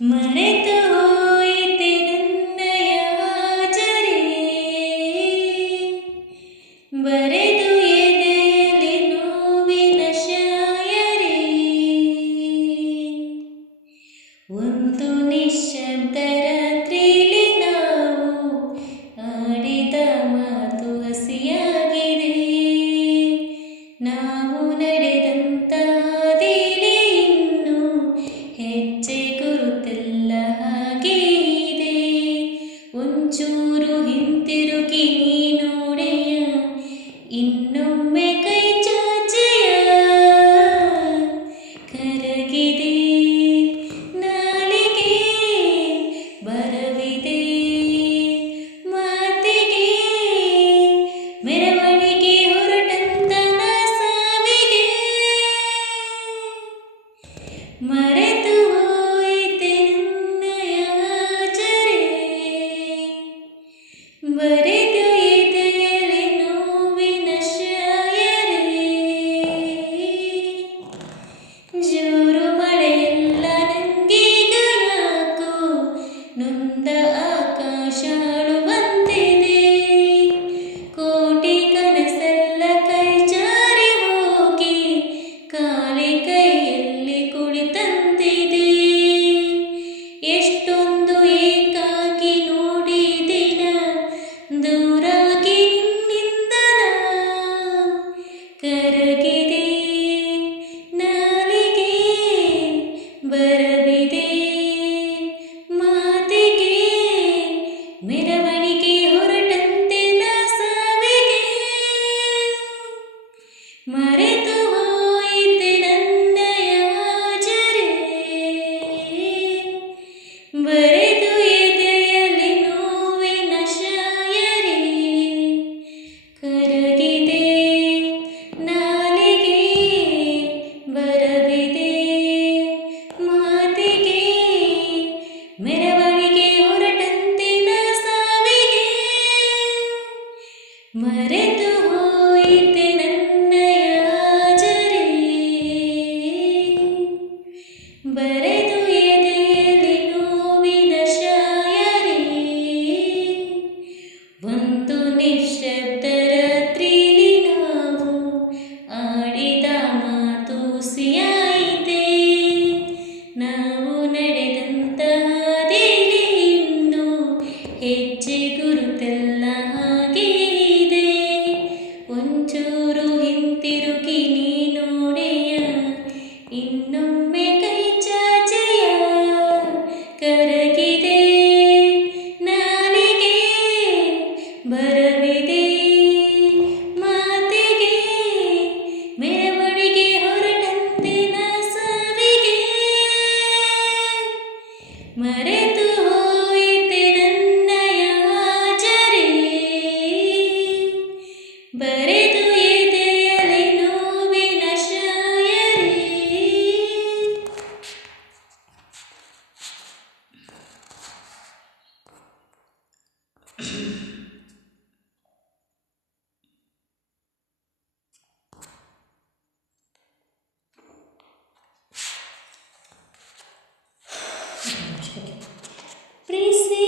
ಮರೆತು ಹೋಯಿತೆ ನನ್ನಯ ಹಾಜರಿ, ಬರೆದು ಎದೆಯಲ್ಲಿ ನೋವಿನ ಶಾಯರಿ. ಒಂದು ನಿಶ್ಶಬ್ದ ರಾತ್ರಿಲಿ ನಾವು ಆಡಿದ ಮಾತು ಹಸಿಯಾಗಿದೆ. ನಾವು ನಡೆದಂತ ಹಾದಿಲಿ ಇನ್ನು ಹೆಜ್ಜೆ ಗುರುತೆಲ್ಲ ಹಾಗೆ ಇದೆ. ಒಂಚೂರು ಹಿಂತಿರುಗಿ ನೀ ನೋಡೆಯ, ಇನ್ನೊಮ್ಮೆ ಕೈ ಚಾಚೆಯ. ಕರಗಿದೆ ನಾಲಿಗೆ, ಬರವಿದೆ ಮಾತಿಗೆ, ಮೆರವಣಿಗೆ ಹೊರಟಂತ ಸಾವಿಗೆ. ಮರೆತು ಹೋಯಿತೆ ನನ್ನಯ ಹಾಜರಿ, ಬರೆದು ಎದೆಯಲ್ಲಿ ನೋವಿನ ಶಾಯರಿ. ಜೋರು ಮಳೆಯೆಲ್ಲ ನಂಗೀಗ ಯಾಕೋ ನೊಂದ ಆಕಾಶ ಅಳುವಂತಿದೆ. ಕೋಟಿ ಕನಸೆಲ್ಲ ಕೈ ಜಾರಿ ಹೋಗಿ ಖಾಲಿ ಕೈಯಲ್ಲಿ ಕುಳಿತಂತಿದೆ. ಎಷ್ಟೊಂದು ಏಕಾಗಿ ನೋಡಿದಿನ ದೂರಾಗಿ ನಿನ್ನಿಂದ ನಾ. ಕರಗಿದೆ ನಾಲಿಗೆ, ಬರವಿದೆ ಮಾತಿಗೆ, ಮೆರವಣಿಗೆ ಹೊರಟಂತೆ ಸಾವಿಗೆ. ಮರೆತು ಹೋಯಿತೆ ನನ್ನಯ ಹಾಜರಿ, ಬರೆದು ಎದೆಯಲ್ಲಿ ನೋವಿನ ಶಾಯರಿ. ಕರಗಿದೆ ನಾಲಿಗೆ, ಬರವಿದೆ ಮಾತಿಗೆ, ಮೆರವಣಿಗೆ ಹೊರಟಂತೆ ಸಾವಿಗೆ. ಮರೆತು ಹೋಯಿತೆ ನನ್ನಯ ಹಾಜರಿ, ಬರೆದು ಎದೆಯಲ್ಲಿ ನೋವಿನ ಶಾಯರಿ. ಒಂದು ನಿಶ್ಶಬ್ದ ರಾತ್ರಿಲಿ ನಾವು ಆಡಿದ ಮಾತು ಹುಸಿಯಾಯಿತೆ. ನಾವು ನಡೆದಂತ ಹಾದಿಲಿ ಇನ್ನು ಹೆಜ್ಜೆ ಗುರುತೆಲ್ಲ ಹಾಗೆ ಇದೆ. ಒಂಚೂರು ಹಿಂತಿರುಗಿ ನೀ ನೋಡೆಯ, ಇನ್ನೊಮ್ಮೆ ಕೈ ಚಾಚೆಯ. ಕರಗಿದೆ ನಾಲಿಗೆ, ಬರವಿದೆ ಮಾತಿಗೆ, ಮೆರವಣಿಗೆ ಹೊರಟಂತೆ ಸಾವಿಗೆ. ಮರೆತು ಹೋಯಿತೆ ನನ್ನಯ ಹಾಜರಿ, ಬರೆದು ಎದೆಯಲ್ಲಿ ನೋವಿನ ಶಾಯರಿ. ಪ್ರೀತಿ